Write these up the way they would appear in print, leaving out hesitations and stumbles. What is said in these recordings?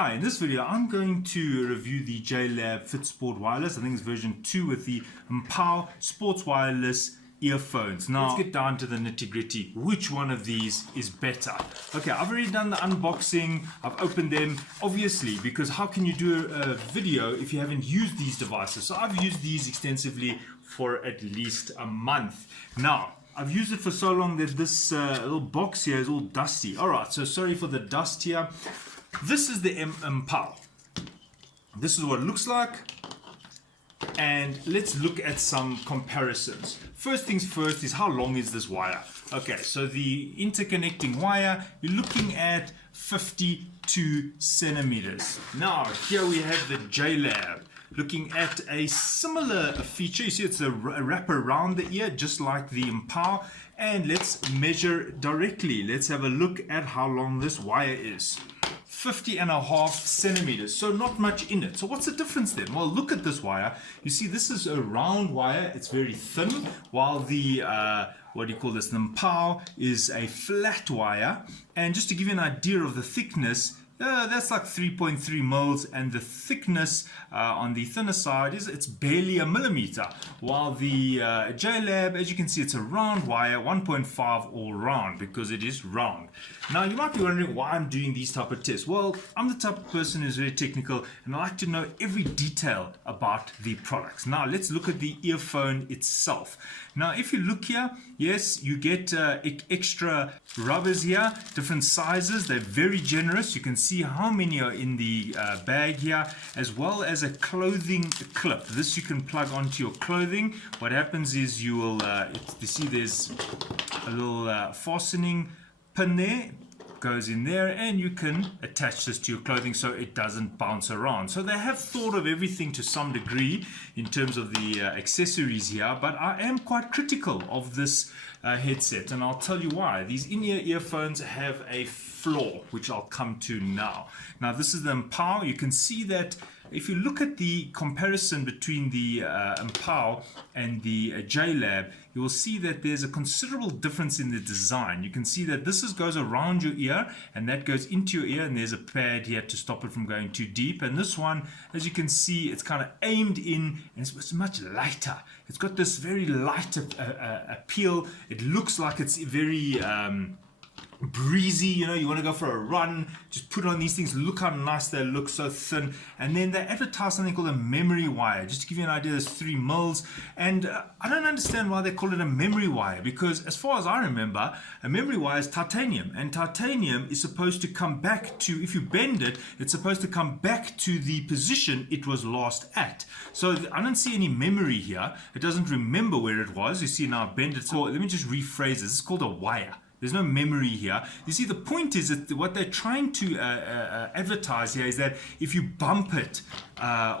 Hi, in this video I'm going to review the JLab Fit Sport Wireless. I think it's version 2 with the Mpow Sports Wireless earphones. Now let's get down to the nitty-gritty. Which one of these is better? Okay, I've already done the unboxing. I've opened them, obviously, because how can you do a video if you haven't used these devices? So I've used these extensively for at least a month. Now, I've used it for so long that this little box here is all dusty. Alright, so sorry for the dust here. This is the Mpow. This is what it looks like. And let's look at some comparisons. First things first is how long is this wire? Okay, so the interconnecting wire, you're looking at 52 centimeters. Now, here we have the JLab. Looking at a similar feature. You see it's a wrap around the ear just like the Mpow, and let's measure directly. Let's have a look at how long this wire is. 50.5 centimeters, so not much in it. So what's the difference then? Well, look at this wire. You see this is a round wire, it's very thin, while the what do you call this, the Mpow is a flat wire. And just to give you an idea of the thickness, that's like 3.3 mils, and the thickness on the thinner side it's barely a millimeter, while the JLab, as you can see, it's a round wire, 1.5 all round, because it is round. Now you might be wondering why I'm doing these type of tests. Well, I'm the type of person who's very technical and I like to know every detail about the products. Now let's look at the earphone itself. Now if you look here, yes, you get extra rubbers here, different sizes. They're very generous. You can see how many are in the bag here, as well as a clothing clip. This you can plug onto your clothing. What happens is you will you see there's a little fastening pin there, goes in there, and you can attach this to your clothing so it doesn't bounce around. So they have thought of everything to some degree in terms of the accessories here, but I am quite critical of this headset, and I'll tell you why. These in-ear earphones have a flaw, which I'll come to now. Now this is the Mpow. You can see that if you look at the comparison between the Mpow and the JLab, you will see that there's a considerable difference in the design. You can see that this goes around your ear, and that goes into your ear, and there's a pad here to stop it from going too deep. And this one, as you can see, it's kind of aimed in, and it's much lighter. It's got this very light appeal. It looks like it's very breezy, you know, you want to go for a run, just put on these things. Look how nice they look, so thin. And then they advertise something called a memory wire. Just to give you an idea, there's 3 mils, and I don't understand why they call it a memory wire, because as far as I remember, a memory wire is titanium, and titanium is supposed to come back to, if you bend it, it's supposed to come back to the position it was last at. So I don't see any memory here. It doesn't remember where it was. You see now I bend it. So let me just rephrase this. It's called a wire. There's no memory here. You see, the point is that what they're trying to advertise here is that if you bump it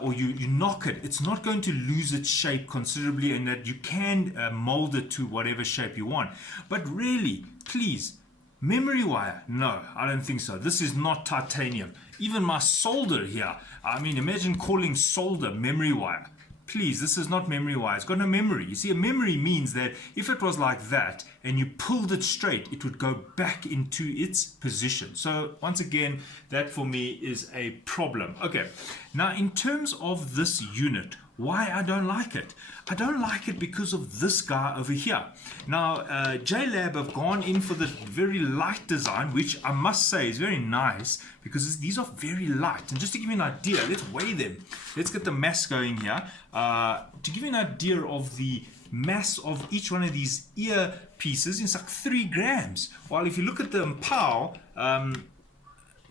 or you knock it, it's not going to lose its shape considerably, and that you can mold it to whatever shape you want. But really, please, memory wire? No, I don't think so. This is not titanium. Even my solder here, I mean, imagine calling solder memory wire. Please, this is not memory wire. It's got no memory. You see, a memory means that if it was like that and you pulled it straight, it would go back into its position. So once again, that for me is a problem. Okay, now in terms of this unit, why I don't like it? I don't like it because of this guy over here. Now, JLab have gone in for the very light design, which I must say is very nice, because these are very light. And just to give you an idea, let's weigh them. Let's get the mass going here. To give you an idea of the mass of each one of these ear pieces, it's like 3 grams. While if you look at the Mpow,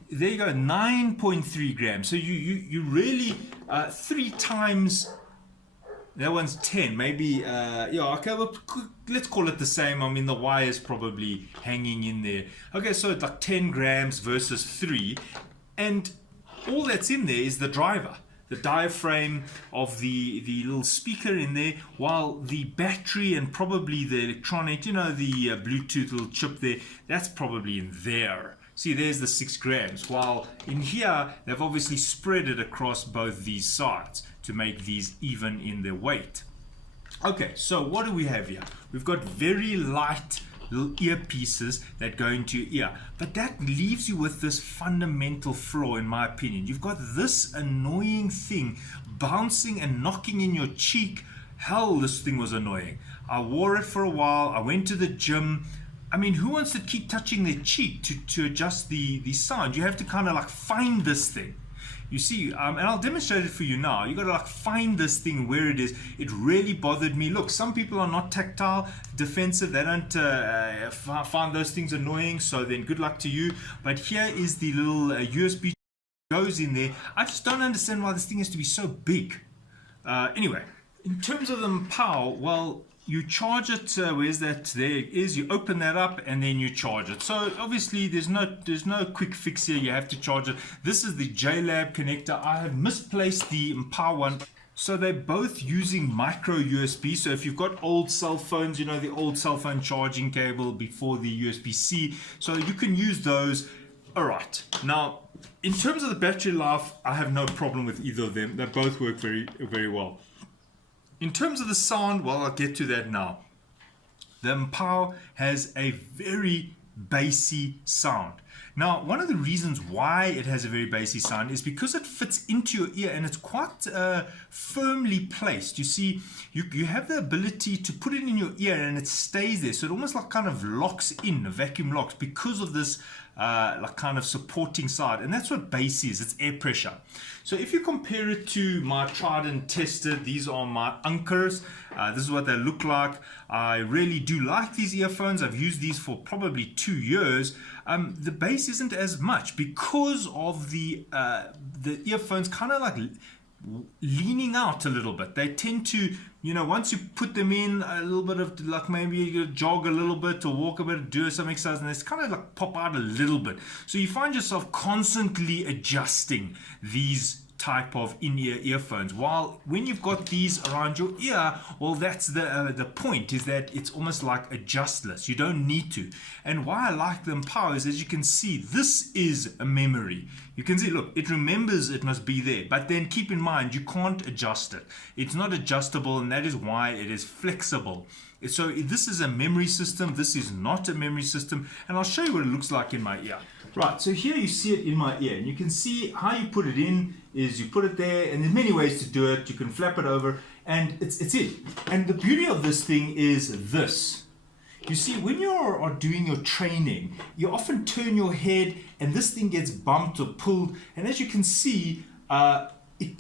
there you go, 9.3 grams. So you really 3 times. That one's 10, maybe. Yeah, okay, well, let's call it the same. I mean, the wire is probably hanging in there. Okay, so it's like 10 grams versus 3, and all that's in there is the driver, the diaphragm of the little speaker in there, while the battery and probably the electronic, you know, the Bluetooth little chip there, that's probably in there. See, there's the 6 grams, while in here, they've obviously spread it across both these sides to make these even in their weight. Okay, so what do we have here? We've got very light little earpieces that go into your ear. But that leaves you with this fundamental flaw, in my opinion. You've got this annoying thing bouncing and knocking in your cheek. Hell, this thing was annoying. I wore it for a while. I went to the gym. I mean, who wants to keep touching their cheek to adjust the sound? You have to kind of like find this thing. You see, and I'll demonstrate it for you now. You got to like find this thing where it is. It really bothered me. Look, some people are not tactile defensive. They don't find those things annoying. So then good luck to you. But here is the little USB goes in there. I just don't understand why this thing has to be so big. Anyway, in terms of the Mpow, well, you charge it, where's that? There it is. You open that up and then you charge it. So obviously there's no quick fix here. You have to charge it. This is the JLab connector. I have misplaced the Mpow one. So they're both using micro USB. So if you've got old cell phones, you know, the old cell phone charging cable before the USB-C. So you can use those. All right. Now, in terms of the battery life, I have no problem with either of them. They both work very, very well. In terms of the sound, well, I'll get to that now. The Mpow has a very bassy sound. Now, one of the reasons why it has a very bassy sound is because it fits into your ear and it's quite firmly placed. You see, you have the ability to put it in your ear and it stays there. So it almost like kind of locks in, vacuum locks, because of this like kind of supporting side. And that's what bass is, it's air pressure. So if you compare it to my tried and tested, these are my Anchors. This is what they look like. I really do like these earphones. I've used these for probably 2 years. The bass isn't as much because of the earphones kind of like leaning out a little bit. They tend to, you know, once you put them in, a little bit of like maybe you jog a little bit or walk a bit, do some exercise, and it's kind of like pop out a little bit. So you find yourself constantly adjusting these type of in-ear earphones, while when you've got these around your ear, well, that's the point, is that it's almost like adjustless. You don't need to. And why I like the Mpow is, as you can see, this is a memory. You can see, look, it remembers it must be there, but then keep in mind you can't adjust it. It's not adjustable, and that is why it is flexible. So this is a memory system, this is not a memory system, and I'll show you what it looks like in my ear. Right, so here you see it in my ear, and you can see how you put it in is you put it there, and there's many ways to do it. You can flap it over, and it's it. And the beauty of this thing is this. You see, when you are doing your training, you often turn your head, and this thing gets bumped or pulled, and as you can see, it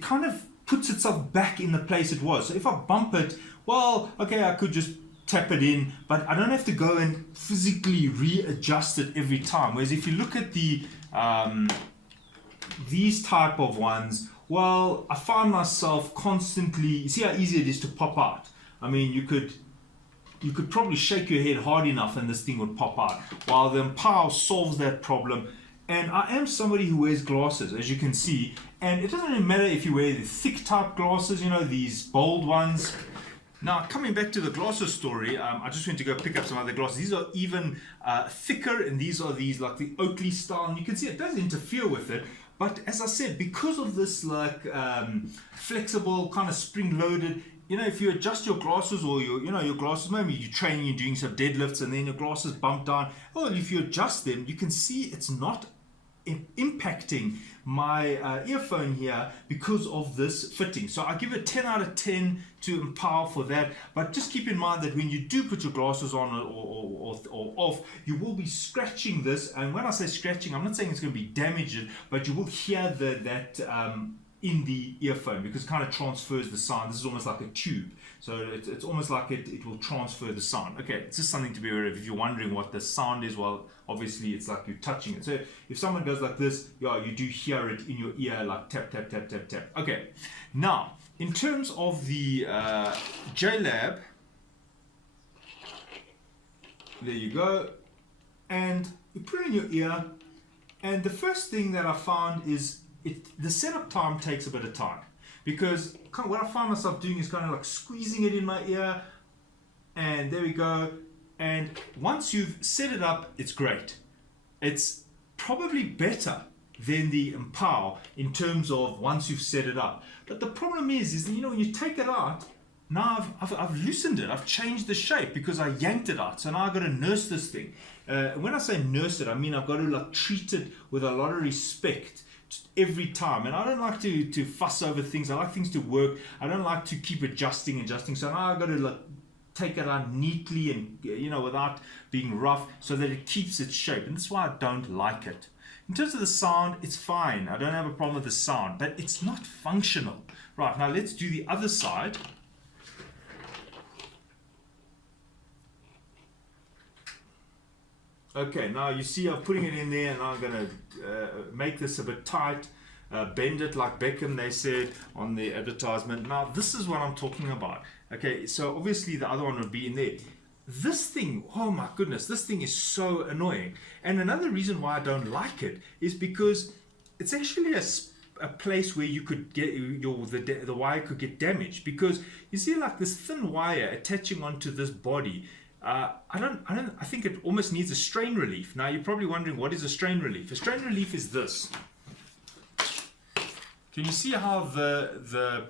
kind of puts itself back in the place it was. So if I bump it, well, okay, I could just tap it in, but I don't have to go and physically readjust it every time. Whereas if you look at the these type of ones, well, I find myself constantly, you see how easy it is to pop out. I mean, you could probably shake your head hard enough and this thing would pop out, while the Mpow solves that problem. And I am somebody who wears glasses, as you can see, and it doesn't really matter if you wear the thick type glasses, you know, these bold ones. Now, coming back to the glasses story, I just went to go pick up some other glasses. These are even thicker, and these are like the Oakley style, and you can see it does interfere with it. But as I said, because of this like flexible, kind of spring-loaded, you know, if you adjust your glasses or your glasses, maybe you're training, you're doing some deadlifts, and then your glasses bump down. Well, if you adjust them, you can see it's not impacting my earphone here because of this fitting. So I give it 10 out of 10 to Mpow for that. But just keep in mind that when you do put your glasses on or off, you will be scratching this. And when I say scratching, I'm not saying it's going to be damaged, but you will hear that in the earphone, because it kind of transfers the sound. This is almost like a tube, so it's almost like it will transfer the sound. Okay, it's just something to be aware of. If you're wondering what the sound is, well, obviously it's like you're touching it. So if someone goes like this, yeah, you do hear it in your ear, like tap, tap, tap, tap, tap. Okay, now in terms of the JLab, there you go, and you put it in your ear, and the first thing that I found is the setup time takes a bit of time, because what I find myself doing is kind of like squeezing it in my ear, and there we go. And once you've set it up, it's great. It's probably better than the Mpow in terms of once you've set it up. But the problem is you know, when you take it out, now I've loosened it. I've changed the shape because I yanked it out. So now I've got to nurse this thing. When I say nurse it, I mean I've got to like treat it with a lot of respect every time. And I don't like to fuss over things. I like things to work. I don't like to keep adjusting. So now I've got to like take it out neatly and without being rough so that it keeps its shape. And that's why I don't like it. In terms of the sound, it's fine. I don't have a problem with the sound, but it's not functional. Right, now let's do the other side. Okay, now you see I'm putting it in there, and I'm going to make this a bit tight, bend it like Beckham, they said on the advertisement. Now, this is what I'm talking about. Okay, so obviously the other one would be in there. This thing, oh my goodness, this thing is so annoying. And another reason why I don't like it is because it's actually a place where you could get the wire could get damaged, because you see like this thin wire attaching onto this body. I think it almost needs a strain relief. Now you're probably wondering, what is a strain relief? A strain relief is this. Can you see how the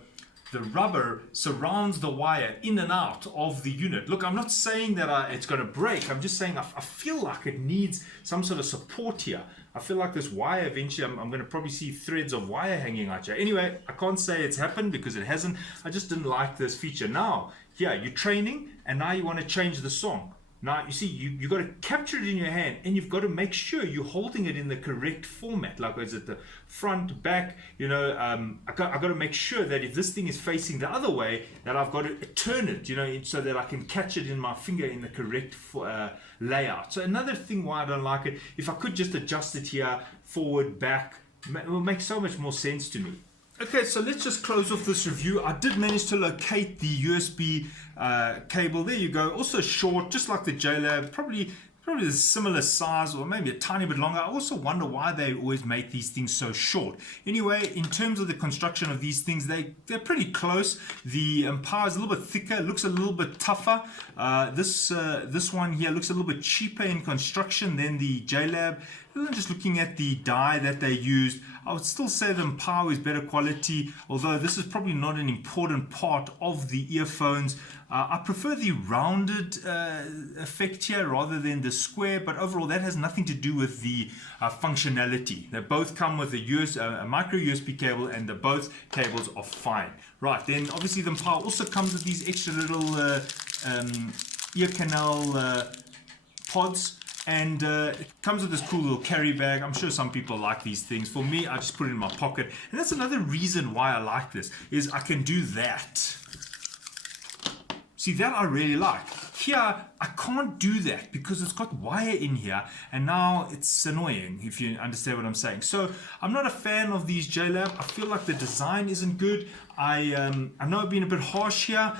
rubber surrounds the wire in and out of the unit? Look, I'm not saying that it's going to break. I'm just saying I feel like it needs some sort of support here. I feel like this wire eventually, I'm going to probably see threads of wire hanging out here. Anyway, I can't say it's happened because it hasn't. I just didn't like this feature. Now, here, you're training, and now you want to change the song. Now, you see, you've got to capture it in your hand, and you've got to make sure you're holding it in the correct format. Like, is it the front, back? I've got to make sure that if this thing is facing the other way, that I've got to turn it, so that I can catch it in my finger in the correct layout. So another thing why I don't like it, if I could just adjust it here, forward, back, it will make so much more sense to me. Okay, so let's just close off this review. I did manage to locate the USB cable. There you go. Also short, just like the JLab, probably a similar size or maybe a tiny bit longer. I also wonder why they always make these things so short. Anyway, in terms of the construction of these things, they're pretty close. The Mpow is a little bit thicker, looks a little bit tougher. This one here looks a little bit cheaper in construction than the JLab. Just looking at the die that they used, I would still say the Mpow is better quality, although this is probably not an important part of the earphones. I prefer the rounded effect here rather than the square, but overall that has nothing to do with the functionality. They both come with a micro USB cable, and both cables are fine. Right, then obviously the Mpow also comes with these extra little ear canal pods. And it comes with this cool little carry bag. I'm sure some people like these things. For me, I just put it in my pocket. And that's another reason why I like this, is I can do that. See, that I really like. Here, I can't do that because it's got wire in here, and now it's annoying, if you understand what I'm saying. So I'm not a fan of these JLab. I feel like the design isn't good. I know I've been a bit harsh here,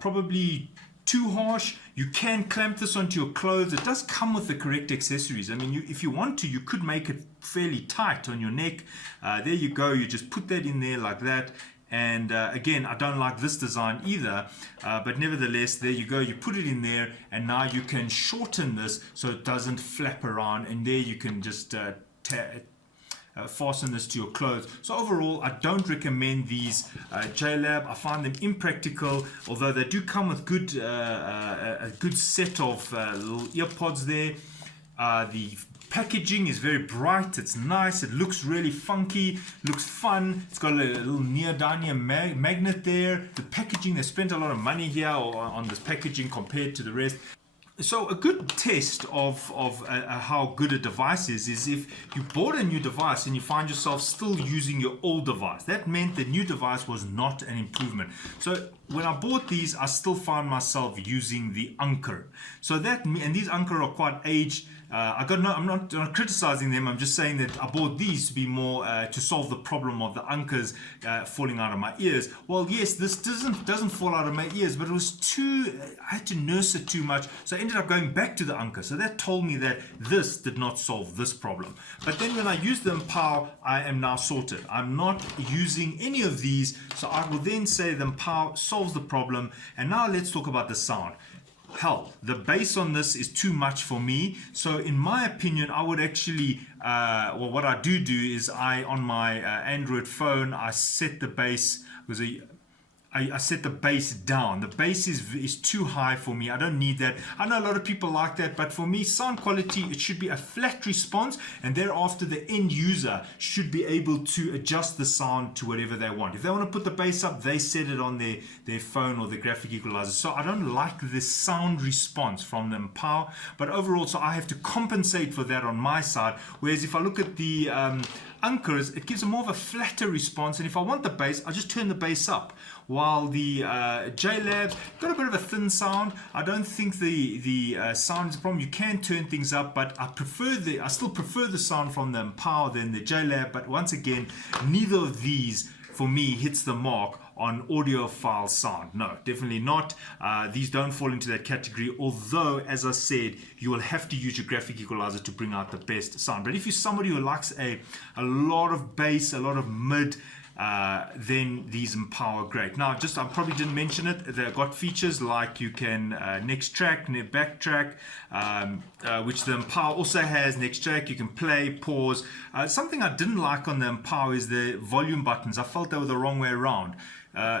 probably too harsh. You can clamp this onto your clothes. It does come with the correct accessories. I mean, if you want to, you could make it fairly tight on your neck. There you go. You just put that in there like that. And again, I don't like this design either, but nevertheless, there you go. You put it in there, and now you can shorten this so it doesn't flap around, and there you can just fasten this to your clothes. So overall, I don't recommend these JLab. I find them impractical, although they do come with a good set of little ear pods there. The packaging is very bright, it's nice, it looks really funky, looks fun. It's got a little neodymium magnet there. The packaging, they spent a lot of money here on this packaging compared to the rest. So a good test of how good a device is if you bought a new device and you find yourself still using your old device. That meant the new device was not an improvement. So when I bought these, I still found myself using the Anker. So and these Anker are quite aged. I'm not criticizing them. I'm just saying that I bought these to be more to solve the problem of the Ankers falling out of my ears. Well, yes, this doesn't fall out of my ears, but it was I had to nurse it too much, so I ended up going back to the Anker. So that told me that this did not solve this problem. But then when I used the Mpow, I am now sorted. I'm not using any of these, so I will then say the Mpow solves the problem. And now let's talk about the sound. Hell, the bass on this is too much for me. So in my opinion, I would actually, what I do is on my Android phone, I set the bass, because I set the bass down. The bass is too high for me. I don't need that. I know a lot of people like that, but for me, sound quality, it should be a flat response, and thereafter the end user should be able to adjust the sound to whatever they want. If they want to put the bass up, they set it on their phone or their graphic equalizer. So I don't like this sound response from the Mpow, but overall, so I have to compensate for that on my side. Whereas if I look at the Anchors, it gives a more of a flatter response, and if I want the bass, I just turn the bass up. While the JLab's got a bit of a thin sound. I don't think the sound is a problem. You can turn things up, but I still prefer the sound from the Mpow than the JLab. But once again, neither of these for me hits the mark on audiophile sound. No, definitely not. These don't fall into that category, although, as I said, you will have to use your graphic equalizer to bring out the best sound. But if you're somebody who likes a lot of bass, a lot of mid, then these Mpow are great. Now, I probably didn't mention it, they've got features like you can next track, backtrack, which the Mpow also has. Next track, you can play, pause. Something I didn't like on the Mpow is the volume buttons. I felt they were the wrong way around.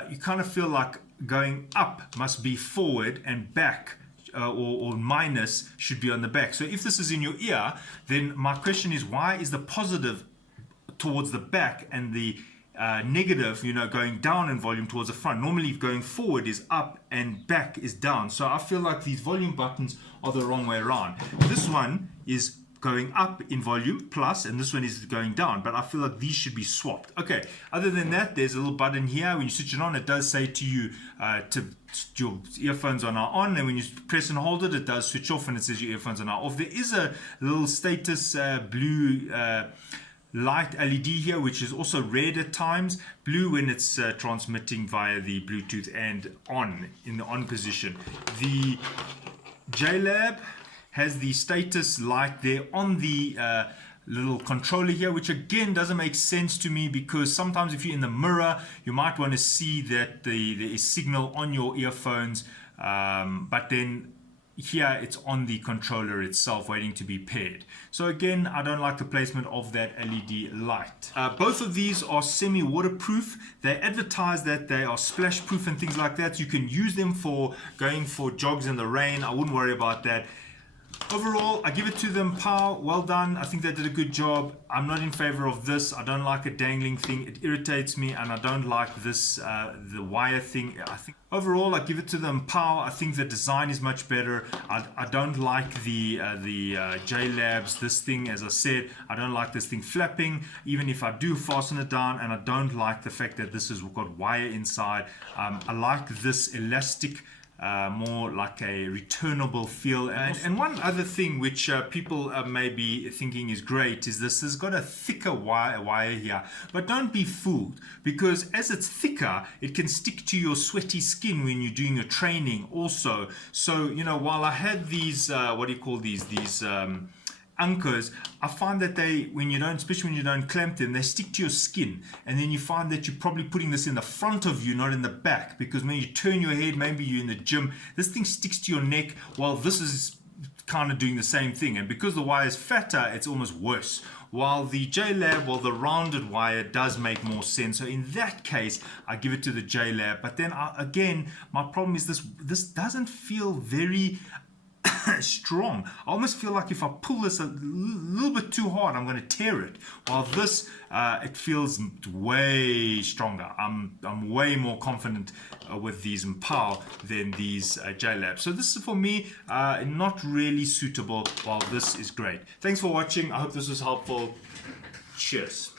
You kind of feel like going up must be forward and back or minus should be on the back. So if this is in your ear, then my question is, why is the positive towards the back and the negative, going down in volume towards the front? Normally going forward is up and back is down. So I feel like these volume buttons are the wrong way around. This one is going up in volume plus, and this one is going down, but I feel like these should be swapped. Okay, other than that, there's a little button here. When you switch it on, it does say to you your earphones are now on, and when you press and hold it, it does switch off and it says your earphones are now off. There is a little status blue light LED here, which is also red at times, blue when it's transmitting via the Bluetooth and on in the on position. The JLab has the status light there on the little controller here, which again doesn't make sense to me, because sometimes if you're in the mirror, you might want to see that there is signal on your earphones, but then here it's on the controller itself waiting to be paired. So again, I don't like the placement of that LED light. Both of these are semi-waterproof. They advertise that they are splash proof and things like that. You can use them for going for jogs in the rain. I wouldn't worry about that. Overall, I give it to them, Mpow. Well done. I think they did a good job. I'm not in favor of this. I don't like a dangling thing. It irritates me, and I don't like this the wire thing. I think overall, I give it to them, Mpow. I think the design is much better. I don't like the JLabs. This thing, as I said, I don't like this thing flapping, even if I do fasten it down, and I don't like the fact that this has got wire inside. I like this elastic, more like a returnable feel. And one other thing which people may be thinking is great is this has got a thicker wire here, but don't be fooled, because as it's thicker, it can stick to your sweaty skin when you're doing your training also. So while I had these anchors, I find that especially when you don't clamp them, they stick to your skin, and then you find that you're probably putting this in the front of you, not in the back, because when you turn your head, maybe you're in the gym, this thing sticks to your neck, while this is kind of doing the same thing, and because the wire is fatter, it's almost worse. While the JLab, the rounded wire does make more sense. So in that case, I give it to the JLab. But then again, my problem is this doesn't feel very strong. I almost feel like if I pull this a little bit too hard, I'm going to tear it. While this, it feels way stronger. I'm way more confident with these Mpow than these JLab. So this is, for me, not really suitable, while this is great. Thanks for watching. I hope this was helpful. Cheers.